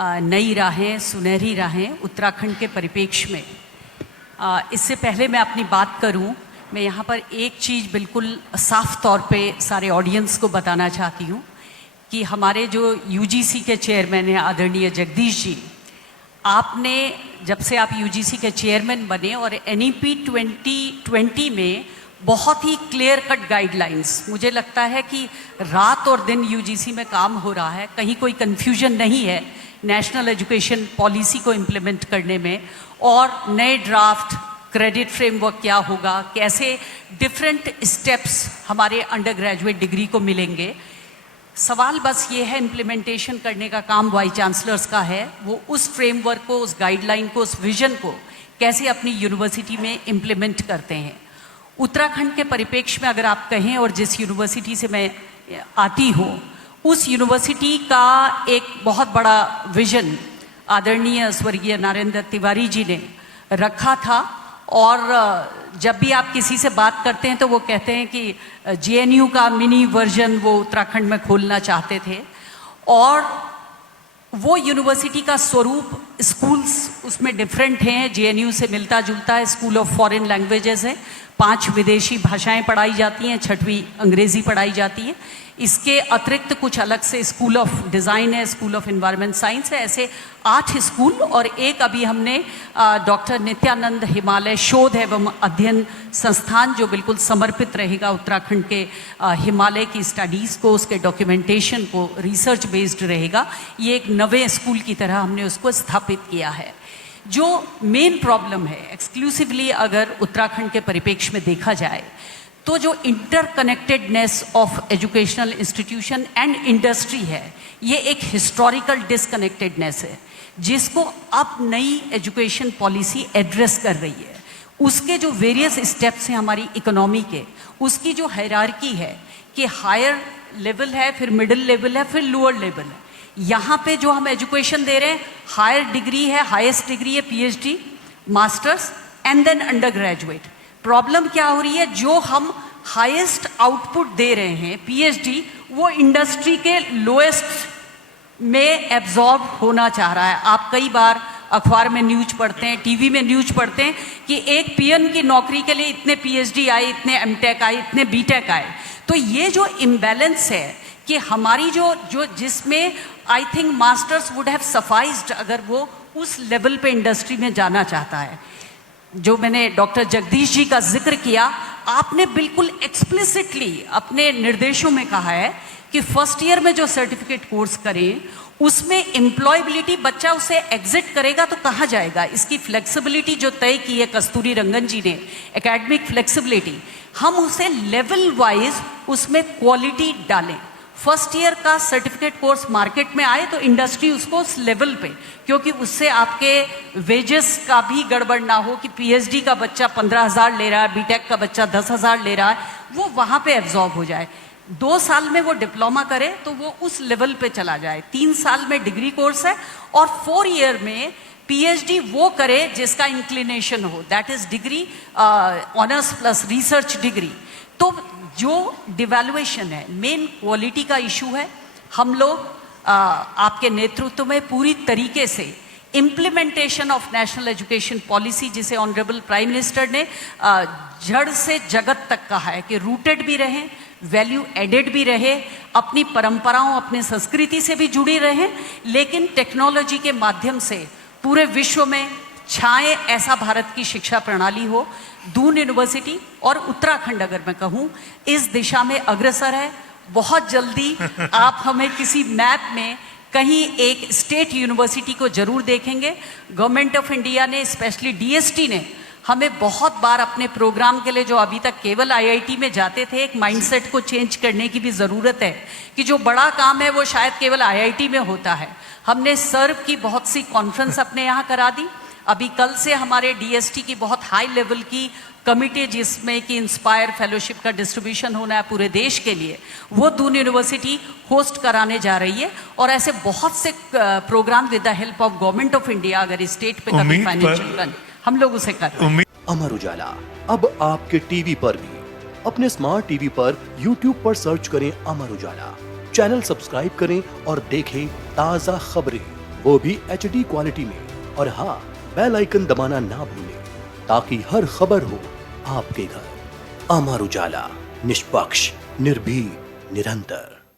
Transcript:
नई राहें, सुनहरी राहें उत्तराखंड के परिप्रेक्ष्य में। इससे पहले मैं अपनी बात करूं, मैं यहाँ पर एक चीज़ बिल्कुल साफ तौर पे सारे ऑडियंस को बताना चाहती हूँ कि हमारे जो यूजीसी के चेयरमैन हैं आदरणीय जगदीश जी, आपने जब से आप यूजीसी के चेयरमैन बने और एनईपी 2020 में बहुत ही क्लियर कट गाइडलाइंस, मुझे लगता है कि रात और दिन यूजीसी में काम हो रहा है, कहीं कोई कन्फ्यूजन नहीं है नेशनल एजुकेशन पॉलिसी को इम्प्लीमेंट करने में। और नए ड्राफ्ट क्रेडिट फ्रेमवर्क क्या होगा, कैसे डिफरेंट स्टेप्स हमारे अंडर ग्रेजुएट डिग्री को मिलेंगे। सवाल बस ये है, इम्प्लीमेंटेशन करने का काम वाइस चांसलर्स का है, वो उस फ्रेमवर्क को, उस गाइडलाइन को, उस विजन को कैसे अपनी यूनिवर्सिटी में इम्प्लीमेंट करते हैं। उत्तराखंड के परिप्रेक्ष्य में अगर आप कहें, और जिस यूनिवर्सिटी से मैं आती हूँ, उस यूनिवर्सिटी का एक बहुत बड़ा विजन आदरणीय स्वर्गीय नरेंद्र तिवारी जी ने रखा था। और जब भी आप किसी से बात करते हैं तो वो कहते हैं कि जेएनयू का मिनी वर्जन वो उत्तराखंड में खोलना चाहते थे। और वो यूनिवर्सिटी का स्वरूप, स्कूल्स उसमें डिफरेंट हैं, जेएनयू से मिलता जुलता है। स्कूल ऑफ फॉरेन लैंग्वेजेस है, 5 विदेशी भाषाएं पढ़ाई जाती हैं, 6वीं अंग्रेज़ी पढ़ाई जाती है। इसके अतिरिक्त कुछ अलग से स्कूल ऑफ डिज़ाइन है, स्कूल ऑफ एनवायरनमेंट साइंस है। ऐसे 8 स्कूल, और एक अभी हमने डॉक्टर नित्यानंद हिमालय शोध एवं अध्ययन संस्थान, जो बिल्कुल समर्पित रहेगा उत्तराखंड के हिमालय की स्टडीज़ को, उसके डॉक्यूमेंटेशन को, रिसर्च बेस्ड रहेगा। ये एक नवे स्कूल की तरह हमने उसको स्थापित किया है। जो मेन प्रॉब्लम है एक्सक्लूसिवली अगर उत्तराखंड के परिप्रेक्ष्य में देखा जाए, तो जो interconnectedness of educational institution and industry है, ये एक हिस्टोरिकल डिसकनेक्टेडनेस है जिसको अब नई एजुकेशन पॉलिसी एड्रेस कर रही है। उसके जो वेरियस स्टेप्स हैं हमारी इकोनॉमी के, उसकी जो हायरार्की है कि हायर लेवल है, फिर मिडिल लेवल है, फिर लोअर लेवल है। यहाँ पे जो हम एजुकेशन दे रहे हैं, हायर डिग्री है, हाईएस्ट डिग्री है PhD, masters and then undergraduate. Problem क्या हो रही है, जो हम हाईएस्ट आउटपुट दे रहे हैं पीएचडी, वो इंडस्ट्री के लोएस्ट में एब्जॉर्ब होना चाह रहा है। आप कई बार अखबार में न्यूज पढ़ते हैं, टीवी में न्यूज पढ़ते हैं कि एक पीएन की नौकरी के लिए इतने पीएचडी आए, इतने एमटेक आए, इतने बीटेक आए। तो ये जो इम्बैलेंस है कि हमारी जो जिसमें I think masters would have sufficed अगर वो उस लेवल पे इंडस्ट्री में जाना चाहता है। जो मैंने डॉक्टर जगदीश जी का जिक्र किया, आपने बिल्कुल एक्सप्लिसिटली अपने निर्देशों में कहा है कि फर्स्ट ईयर में जो सर्टिफिकेट कोर्स करें उसमें एम्प्लॉयबिलिटी, बच्चा उसे एग्जिट करेगा तो कहाँ जाएगा, इसकी फ्लेक्सिबिलिटी जो तय की है कस्तूरी रंगन जी ने, एकेडमिक फ्लेक्सिबिलिटी, हम उसे लेवल वाइज उसमें क्वालिटी डालें। फर्स्ट ईयर का सर्टिफिकेट कोर्स मार्केट में आए तो इंडस्ट्री उसको उस लेवल पे, क्योंकि उससे आपके वेजेस का भी गड़बड़ ना हो कि पीएचडी का बच्चा 15,000 ले रहा है, बीटेक का बच्चा 10,000 ले रहा है, वो वहाँ पे एब्जॉर्ब हो जाए। 2 साल में वो डिप्लोमा करे तो वो उस लेवल पे चला जाए। 3 साल में डिग्री कोर्स है, और 4 ईयर में पीएचडी वो करे जिसका इंक्लिनेशन हो, that is degree honours plus research degree. तो जो डिवैल्यूएशन है, मेन क्वालिटी का इशू है। हम लोग आपके नेतृत्व में पूरी तरीके से implementation of national education policy, जिसे ऑनरेबल प्राइम मिनिस्टर ने जड़ से जगत तक कहा है कि रूटेड भी रहें, वैल्यू एडेड भी रहे, अपनी परंपराओं, अपने संस्कृति से भी जुड़ी रहें, लेकिन टेक्नोलॉजी के माध्यम से पूरे विश्व में छाए ऐसा भारत की शिक्षा प्रणाली हो। दून यूनिवर्सिटी और उत्तराखंड अगर मैं कहूँ इस दिशा में अग्रसर है। बहुत जल्दी आप हमें किसी मैप में कहीं एक स्टेट यूनिवर्सिटी को जरूर देखेंगे। गवर्नमेंट ऑफ इंडिया ने, स्पेशली डीएसटी ने, हमें बहुत बार अपने प्रोग्राम के लिए, जो अभी तक केवल आईआईटी में जाते थे, एक माइंडसेट को चेंज करने की भी ज़रूरत है कि जो बड़ा काम है वो शायद केवल आईआईटी में होता है। हमने सर्व की बहुत सी कॉन्फ्रेंस अपने यहाँ करा दी। अभी कल से हमारे डीएसटी की बहुत हाई लेवल की कमिटी, जिसमें कि इंस्पायर फेलोशिप का डिस्ट्रीब्यूशन होना है पूरे देश के लिए, वो दून यूनिवर्सिटी होस्ट कराने जा रही है। और ऐसे बहुत से programme with the help of government of India, अगर स्टेट पे कभी फाइनेंशियल रन, हम लोग उसे करते हैं। अमर उजाला अब आपके टीवी पर भी। अपने स्मार्ट टीवी पर यूट्यूब पर सर्च करें अमर उजाला, चैनल सब्सक्राइब करें और देखें ताज़ा खबरें। वो भी HD क्वालिटी में। और हाँ, बेल आइकन दबाना ना भूलें ताकि हर खबर हो आपके घर। अमर उजाला, निष्पक्ष, निर्भीक, निरंतर।